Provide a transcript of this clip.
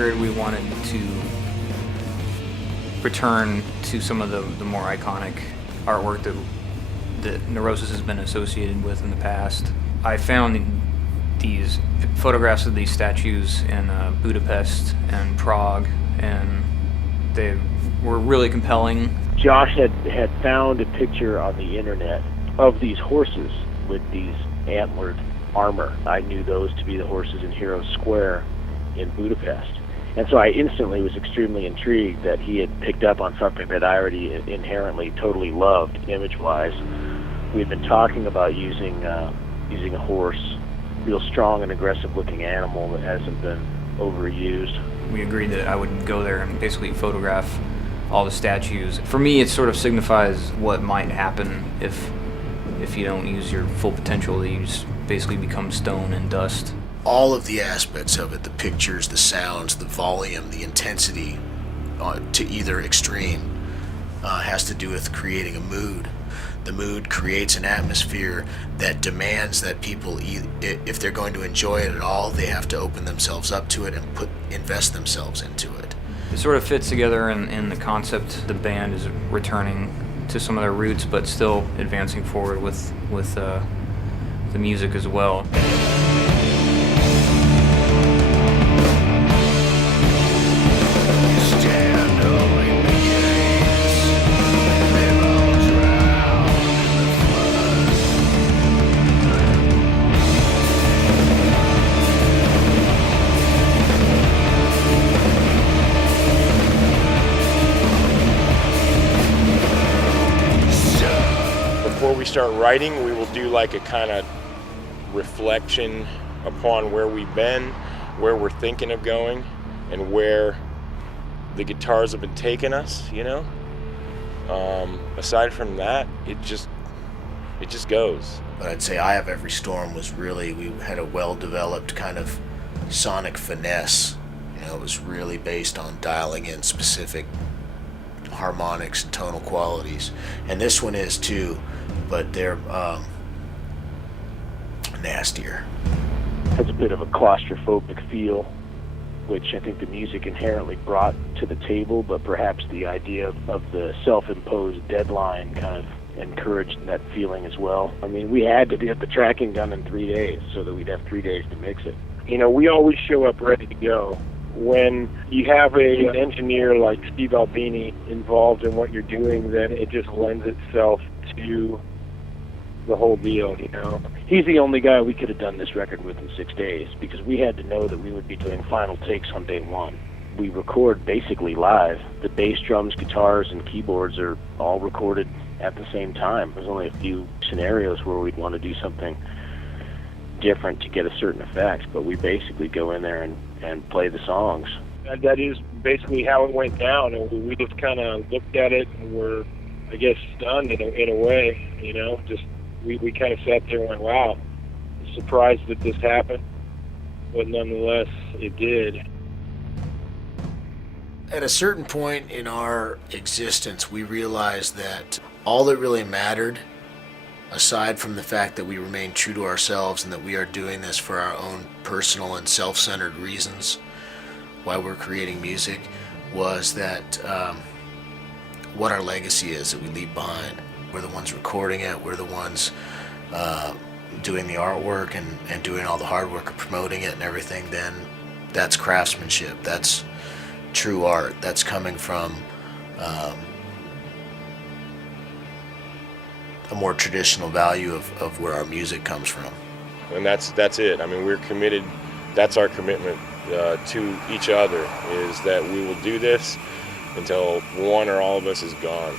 record, we wanted to return to some of the more iconic artwork that Neurosis has been associated with in the past. I found these photographs of these statues in Budapest and Prague, and they were really compelling. Josh had found a picture on the internet of these horses with these antlered armor. I knew those to be the horses in Hero Square in Budapest. And so I instantly was extremely intrigued that he had picked up on something that I already inherently totally loved image-wise. We had been talking about using a horse, real strong and aggressive-looking animal that hasn't been overused. We agreed that I would go there and basically photograph all the statues. For me, it sort of signifies what might happen if you don't use your full potential, that you just basically become stone and dust. All of the aspects of it, the pictures, the sounds, the volume, the intensity to either extreme has to do with creating a mood. The mood creates an atmosphere that demands that people, if they're going to enjoy it at all, they have to open themselves up to it and invest themselves into it. It sort of fits together in the concept. The band is returning to some of their roots, but still advancing forward with the music as well. Before we start writing, we will do like a kind of reflection upon where we've been, where we're thinking of going, and where the guitars have been taking us, you know? Aside from that, it just goes. But I'd say Eye of Every Storm was really, we had a well-developed kind of sonic finesse. You know, it was really based on dialing in specific harmonics and tonal qualities. And this one is too, but they're nastier. Has a bit of a claustrophobic feel, which I think the music inherently brought to the table, but perhaps the idea of the self-imposed deadline kind of encouraged that feeling as well. I mean, we had to get the tracking done in 3 days so that we'd have 3 days to mix it. You know, we always show up ready to go. When you have an engineer like Steve Albini involved in what you're doing, then it just lends itself to the whole deal, you know. He's the only guy we could have done this record with in 6 days, because we had to know that we would be doing final takes on day one. We record basically live. The bass, drums, guitars, and keyboards are all recorded at the same time. There's only a few scenarios where we'd want to do something different to get a certain effect, but we basically go in there and play the songs. That is basically how it went down, and we just kind of looked at it and were, I guess, stunned in a way, you know. Just we kind of sat there and went, wow, surprised that this happened, but nonetheless, it did. At a certain point in our existence, we realized that all that really mattered, aside from the fact that we remain true to ourselves and that we are doing this for our own personal and self-centered reasons while we're creating music, was that what our legacy is that we leave behind. We're the ones recording it, we're the ones doing the artwork and doing all the hard work of promoting it and everything. Then that's craftsmanship, that's true art, that's coming from a more traditional value of where our music comes from. And that's it. I mean, we're committed, that's our commitment to each other, is that we will do this until one or all of us is gone.